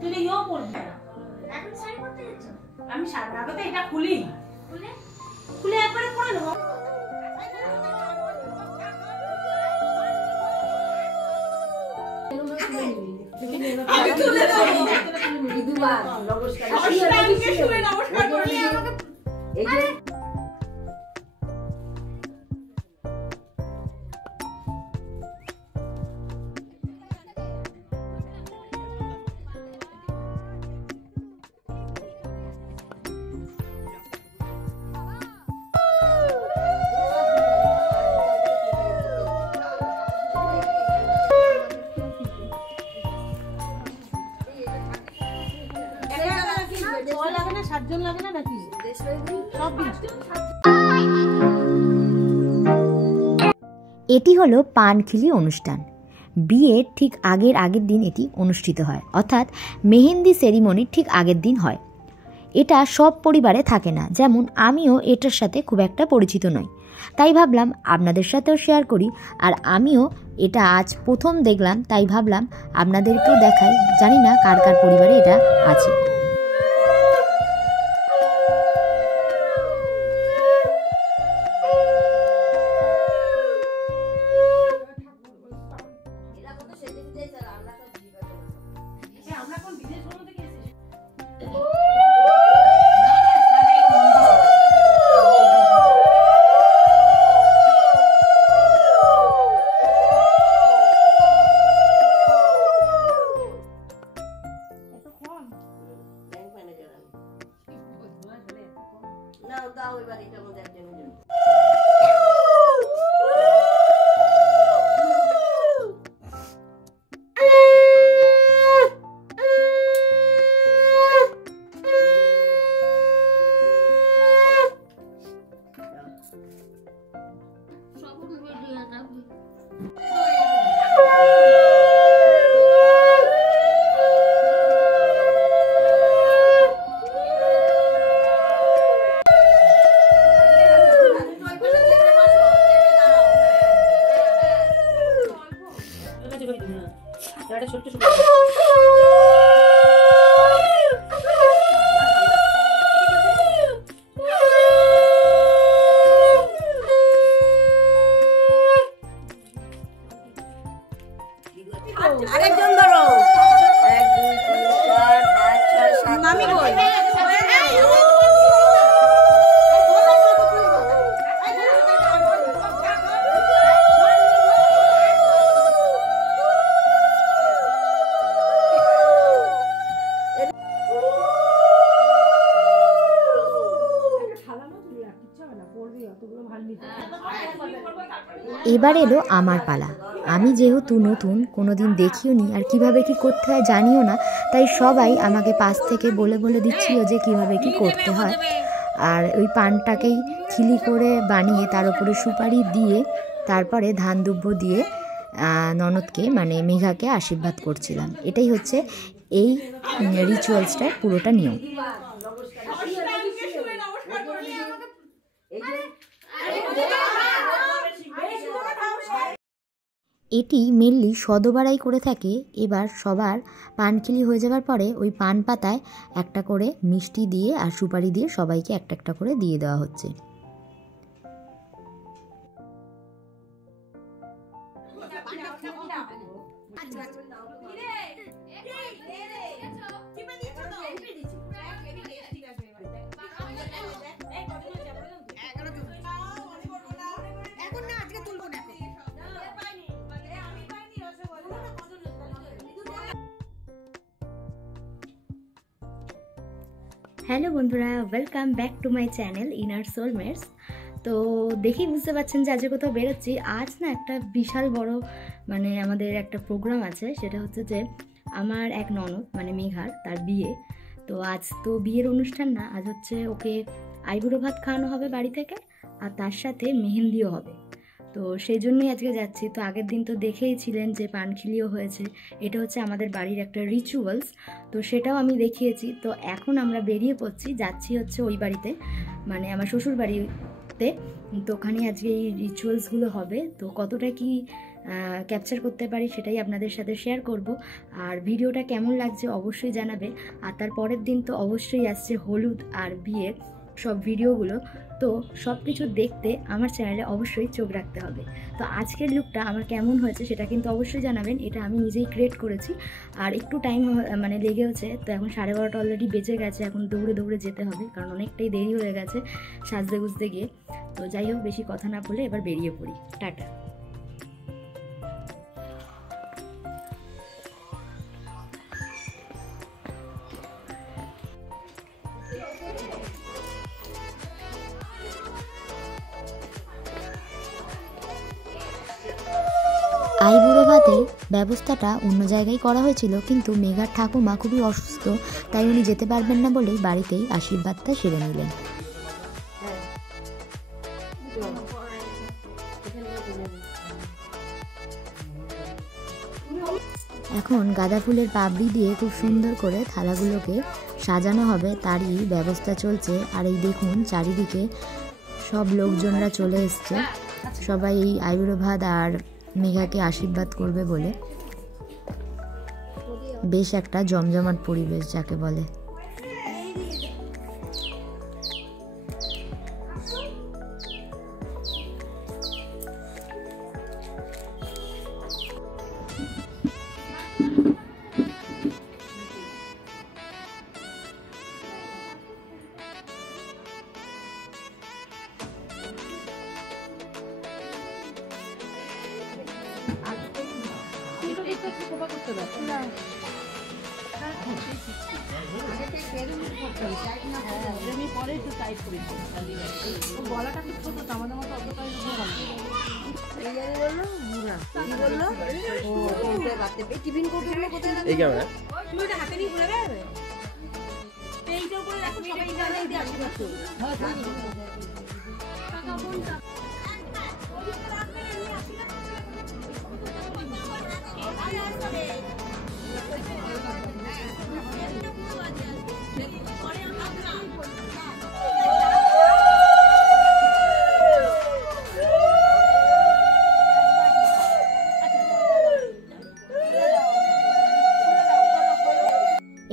তুই ইও পড়বি না। এখন শাড়ি পরতে যাচ্ছ? আমি শাড়ি আগে তো এটা খুলি, খুলে খুলে একবারে পরে নেব। আমি তুলে দেব। বিধুবার নমস্কার। অষ্টাঙ্গে শুনে নমস্কার করলি আমাকে। এই যে সাতজন লাগে না নাকি? সব এটি হলো পানখিলি অনুষ্ঠান। বিয়ের ঠিক আগের দিন এটি অনুষ্ঠিত হয়, অর্থাৎ মেহেন্দি সেরিমনির ঠিক আগের দিন হয়। এটা সব পরিবারে থাকে না, যেমন আমিও এটার সাথে খুব একটা পরিচিত নই, তাই ভাবলাম আপনাদের সাথেও শেয়ার করি। আর আমিও এটা আজ প্রথম দেখলাম, তাই ভাবলাম আপনাদেরকেও দেখাই। জানি না কার কার পরিবারে এটা আছে। আরেকজন ধরো। 1 2 3 4 5 6 7 মামি কই? এবার এলো আমার পালা। আমি যেহেতু নতুন, কোনোদিন দেখিও নি, আর কিভাবে কি করতে হয় জানিও না, তাই সবাই আমাকে পাশ থেকে বলে দিচ্ছিল যে কিভাবে কি করতে হয়। আর ওই পানটাকেই খিলি করে বানিয়ে তার উপরে সুপারি দিয়ে তারপরে ধান দুব্য দিয়ে ননদকে মানে মেঘাকে আশীর্বাদ করছিলাম। এটাই হচ্ছে এই রিচুয়ালসটার পুরোটা নিয়ম। এটি মেনলি সদবারাই করে থাকে। এবার সবার পানখিলি হয়ে যাওয়ার পরে ওই পান পাতায় একটা করে মিষ্টি দিয়ে আর সুপারি দিয়ে সবাইকে একটা একটা করে দিয়ে দেওয়া হচ্ছে। হ্যালো বন্ধুরা, welcome back to my channel inner soulmates. তো দেখেই বুঝতে পারছেন যে আজকে কোথাও বেরোচ্ছি। আজ না একটা বিশাল বড় মানে আমাদের একটা প্রোগ্রাম আছে, সেটা হচ্ছে যে আমার এক ননদ মানে মেঘার তার বিয়ে। তো আজ তো বিয়ের অনুষ্ঠান না, আজ হচ্ছে ওকে আইবুড়ো ভাত খাওয়ানো হবে বাড়ি থেকে, আর তার সাথে মেহেন্দিও হবে। তো সেই জন্যই আজকে যাচ্ছি। তো আগের দিন তো দেখেই ছিলেন যে পানখিলিও হয়েছে, এটা হচ্ছে আমাদের বাড়ির একটা রিচুয়ালস, তো সেটাও আমি দেখিয়েছি। তো এখন আমরা বেরিয়ে পড়ছি, যাচ্ছি হচ্ছে ওই বাড়িতে, মানে আমার শ্বশুর বাড়িতে। তো ওখানে আজকে এই রিচুয়ালসগুলো হবে। তো কতটা কি ক্যাপচার করতে পারি সেটাই আপনাদের সাথে শেয়ার করব। আর ভিডিওটা কেমন লাগছে অবশ্যই জানাবেন। আর তার পরের দিন তো অবশ্যই আসছে হলুদ আর বিয়ের সব ভিডিওগুলো, তো সব কিছু দেখতে আমার চ্যানেলে অবশ্যই চোখ রাখতে হবে। তো আজকের লুকটা আমার কেমন হয়েছে সেটা কিন্তু অবশ্যই জানাবেন। এটা আমি নিজেই ক্রিয়েট করেছি আর একটু টাইম মানে লেগেওছে। তো এখন 12:30 অলরেডি বেজে গেছে, এখন দৌড়ে দৌড়ে যেতে হবে কারণ অনেকটাই দেরি হয়ে গেছে সাজতে গুজতে গিয়ে। তো যাই হোক, বেশি কথা না বলে এবার বেরিয়ে পড়ি। টাটা। আইবুড়ো ভাতের ব্যবস্থাটা অন্য জায়গায় করা হয়েছিল, কিন্তু মেঘার ঠাকুমা খুবই অসুস্থ, তাই উনি যেতে পারবেন না বলেই বাড়িতেই আশীর্বাদটা সেরে নিলেন। এখন গাঁদা ফুলের পাপড়ি দিয়ে খুব সুন্দর করে থালাগুলোকে সাজানো হবে, তারই ব্যবস্থা চলছে। আর এই দেখুন চারিদিকে সব লোকজনরা চলে এসছে, সবাই এই আইবুড়ো ভাত আর মেঘাকে আশীর্বাদ করবে বলে। বেশ একটা জমজমাট পরিবেশ যাকে বলে।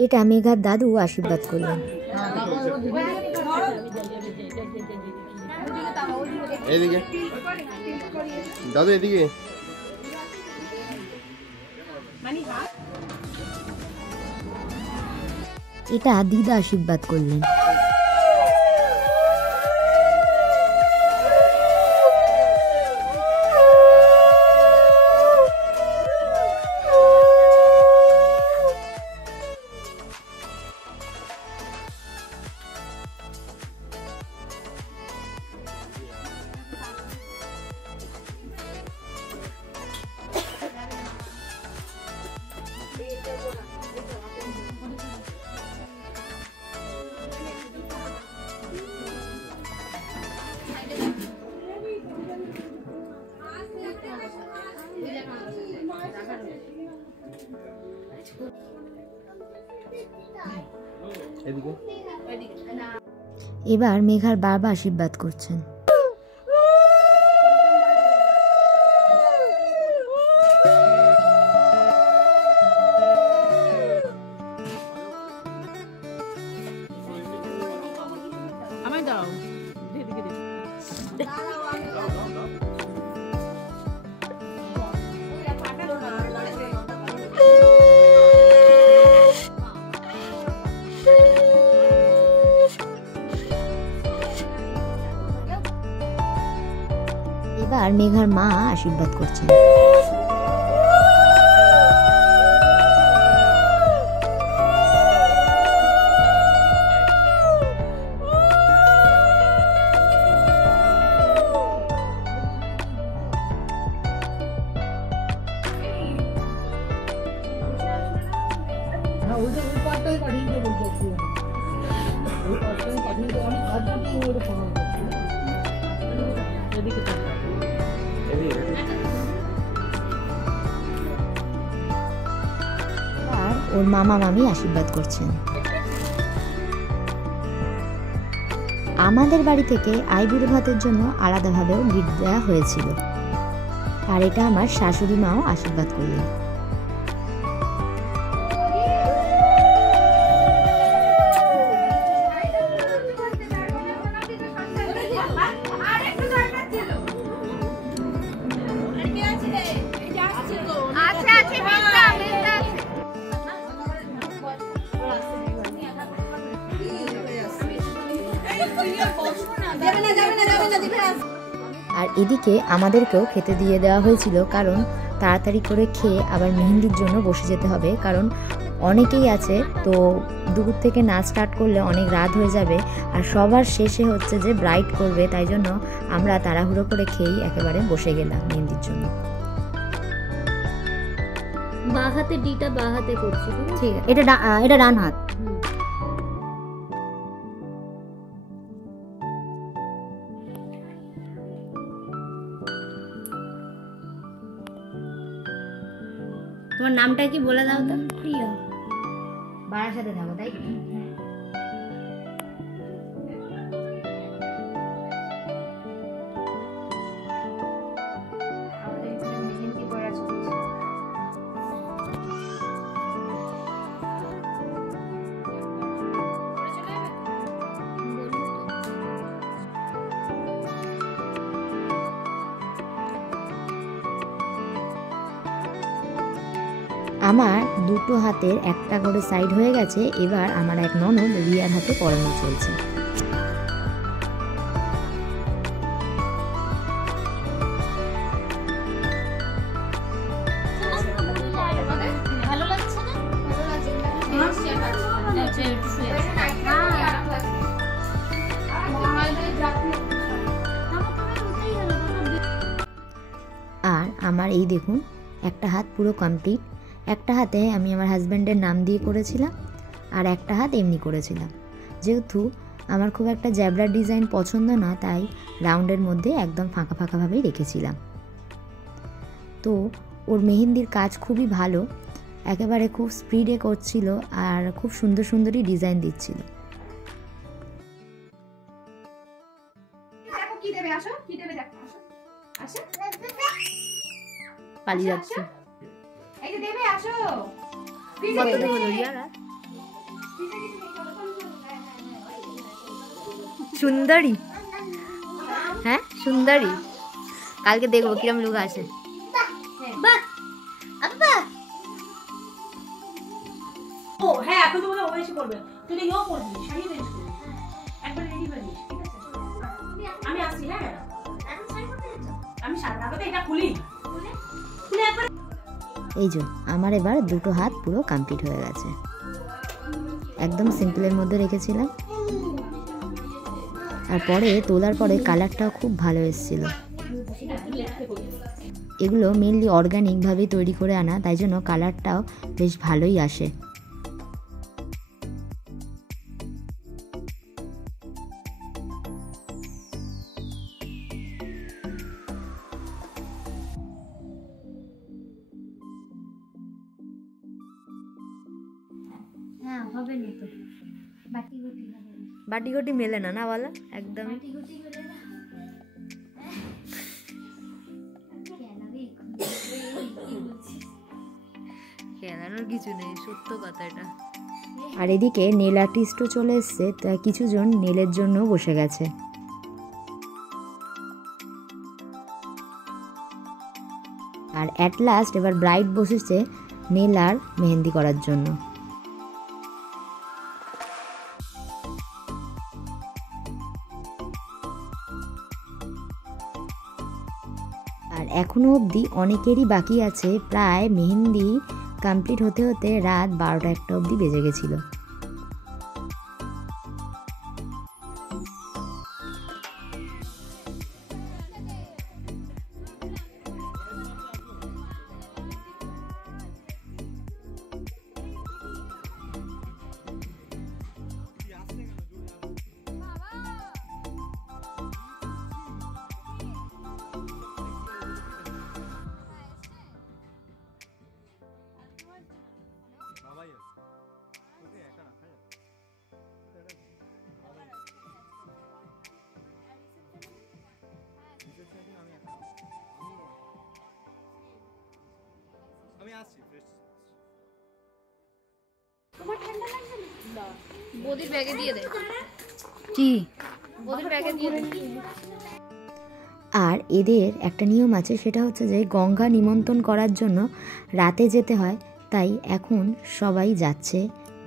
এটা মেঘার দাদু আশীর্বাদ করলেন। এদিকে দাদু, এদিকে। এটা দিদা আশীর্বাদ করলেন। এবার মেঘার বাবা আশীর্বাদ করছেন। এবার মেঘার মা আশীর্বাদ করছেন। আর ওর মামা মামি আশীর্বাদ করছেন। আমাদের বাড়ি থেকে আইবুড়ো ভাতের জন্য আলাদাভাবেও গিফট দেওয়া হয়েছিল। আর এটা আমার শাশুড়ি মাও আশীর্বাদ করলেন। আর এদিকে আমাদেরকেও খেতে দিয়ে দেওয়া হয়েছিল, কারণ তাড়াতাড়ি করে খেয়ে আবার মেহেন্দির জন্য বসে যেতে হবে, কারণ অনেকেই আছে, তো দুপুর থেকে নাচ স্টার্ট করলে অনেক রাত হয়ে যাবে। আর সবার শেষে হচ্ছে যে ব্রাইড করবে, তাই জন্য আমরা তাড়াহুড়ো করে খেয়েই একেবারে বসে গেলাম মেহেন্দির জন্য। বাঁ হাতে ডিটা বাঁ হাতে করছি, ঠিক আছে, এটা ডান হাত। তোমার নামটা কি বলে দাও তো? প্রিয়া। বাড়ার সাথে থাকো, তাই? আমার দুটো হাতের একটা করে সাইড হয়ে গেছে, এবার আমার এক ননদ রিয়ার হাতে পরানো চলছে। ভালো লাগছে না? আর আমার এই দেখুন একটা হাত পুরো কমপ্লিট। একটা হাতে আমি আমার হাজব্যান্ডের নাম দিয়ে করেছিলাম, আর একটা হাত এমনি করেছিলাম। যেহেতু আমার খুব একটা জ্যাবরার ডিজাইন পছন্দ না, তাই রাউন্ডের মধ্যে একদম ফাঁকা ফাঁকাভাবেই রেখেছিলাম। তো ওর মেহেন্দির কাজ খুবই ভালো, একেবারে খুব স্পিডে করছিল আর খুব সুন্দর সুন্দরই ডিজাইন দিচ্ছিল। পালিয়ে যাচ্ছে। সুন্দরী, হ্যাঁ সুন্দরী, কালকে দেখবো কিরম লুক আসে। ও হ্যাঁ, এখন তো মনে হয় এসে করবে। তুই ইও করবি, শাড়ি চেঞ্জ করবি। একবার রেডি হয়ে নিস, ঠিক আছে? আমি আসছি, হ্যাঁ। এখন শাড়ি পরতে যাচ্ছ? আমি শাড়ি লাগাতে এটা খুলি। খুলে একবার এই যে আমার এবার দুটো হাত পুরো কমপ্লিট হয়ে গেছে। একদম সিম্পলের মধ্যে রেখেছিলাম, আর পরে তোলার পরে কালারটাও খুব ভালো এসেছিল। এগুলো মেনলি অর্গানিকভাবেই তৈরি করে আনা, তাই জন্য কালারটাও বেশ ভালোই আসে। বাটি ঘটি মেলে না, না বলা একদম। খেলানোর কিছু নেই, সত্য কথা এটা। আর এদিকে নেল আর্টিস্টও চলে এসছে, তাই কিছুজন নেলের জন্য বসে গেছে। আর অ্যাট লাস্ট এবার ব্রাইড বসেছে নেল আর মেহেন্দি করার জন্য। আর এখনো অবধি অনেকেরই বাকি আছে, প্রায় মেহেন্দি কমপ্লিট হতে হতে রাত 12টা-1টা অবধি বেজে গেছিল। বদির ব্যাগে দিয়ে দে কি বদির ব্যাগে দিয়ে দে। আর এদের একটা নিয়ম আছে, সেটা হচ্ছে যে গঙ্গা নিমন্ত্রণ করার জন্য রাতে যেতে হয়, তাই এখন সবাই যাচ্ছে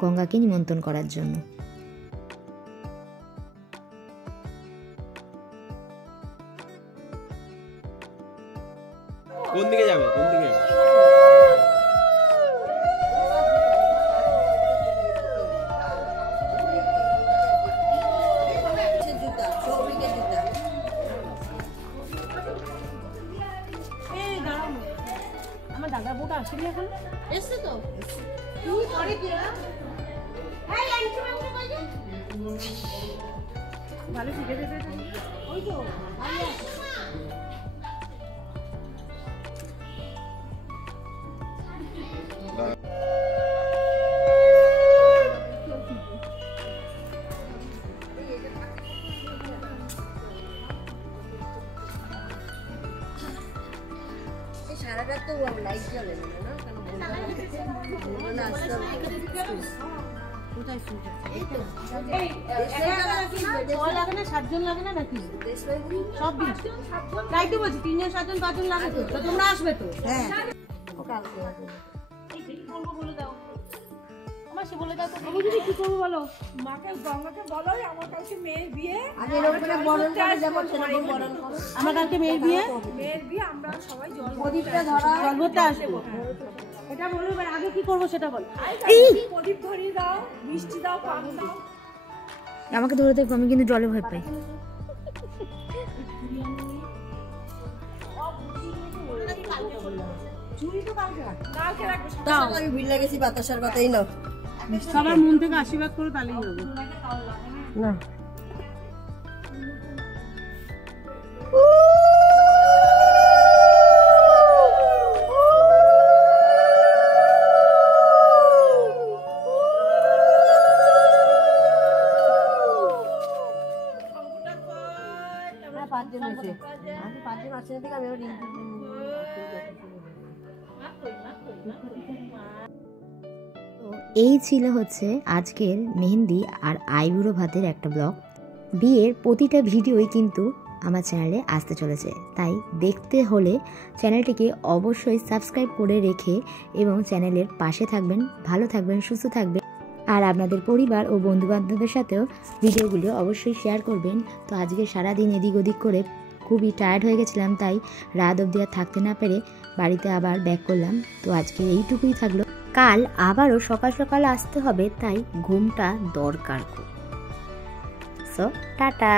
গঙ্গাকে নিমন্ত্রণ করার জন্য। কোন দিকে যাবে, কোন দিকে? জুতা, সৌভিকের জুতা। এই দাঁড়াও না। আমার দাদা বউটা আসেনি এখন? এসছে তো? তুই করে কি রে? এই ল্যাংচা মাংস কই যে? ভালো শিখে যেতে তো। ওই তো ভালো আছে। এই সারা রাত তো লাইট জ্বলে না, না? কেন বলবো না আসতে হবে। কোথায় শুনতে? এই তো। এই জল লাগে না, 7 জন লাগে না নাকি? সব দিন। তাই তো বলছি 3 জন 7 জন 5 জন লাগে তো। তো তোমরা আসবে তো? হ্যাঁ। ওকে আসবে। এই কি করবো বলে দাও। আমার সে বলে দাও তো। আমি যদি কি করবো বলো? মাকে গঙ্গাকে বলো আমার কাছে মেয়ের বিয়ে, আগে এরকম করে বরণ করে যেমন সেরকম বরণ করো। আমার কালকে মেয়ের বিয়ে। মেয়ের বিয়ে আমরা সবাই জল প্রদীপটা ধরা জল ভরতে আসবো। এটা বলো, এবার আগে কি করবো সেটা বলো। প্রদীপ ধরিয়ে দাও, মিষ্টি দাও, পান দাও। আমাকে ধরে দেখবো, আমি কিন্তু জলে ভয় পাই। কালকে রাখবো। আমি ভিড় লাগেছি বাতাসার কথাই না। সবার মন থেকে আশীর্বাদ করো, তাহলেই হবে। না। পাঁচজন আছে, আমি 5 জন আছে থেকে আমি তো এই ছিল হচ্ছে আজকের মেহেন্দি আর আইবুড়ো ভাতের একটা ব্লগ। বিয়ের প্রতিটা ভিডিওই কিন্তু আমার চ্যানেলে আসতে চলেছে, তাই দেখতে হলে চ্যানেলটিকে অবশ্যই সাবস্ক্রাইব করে রেখে এবং চ্যানেলের পাশে থাকবেন। ভালো থাকবেন, সুস্থ থাকবেন, আর আপনাদের পরিবার ও বন্ধুবান্ধবের সাথেও ভিডিওগুলো অবশ্যই শেয়ার করবেন। তো আজকে সারাদিন এদিক ওদিক করে খুবই টায়ার্ড হয়ে গেছিলাম, তাই রাত অবধি আর থাকতে না পেরে বাড়িতে আবার ব্যাক করলাম। তো আজকে এইটুকুই থাকলো, কাল আবারও সকাল সকাল আসতে হবে, তাই ঘুমটা দরকার খুব। So tata.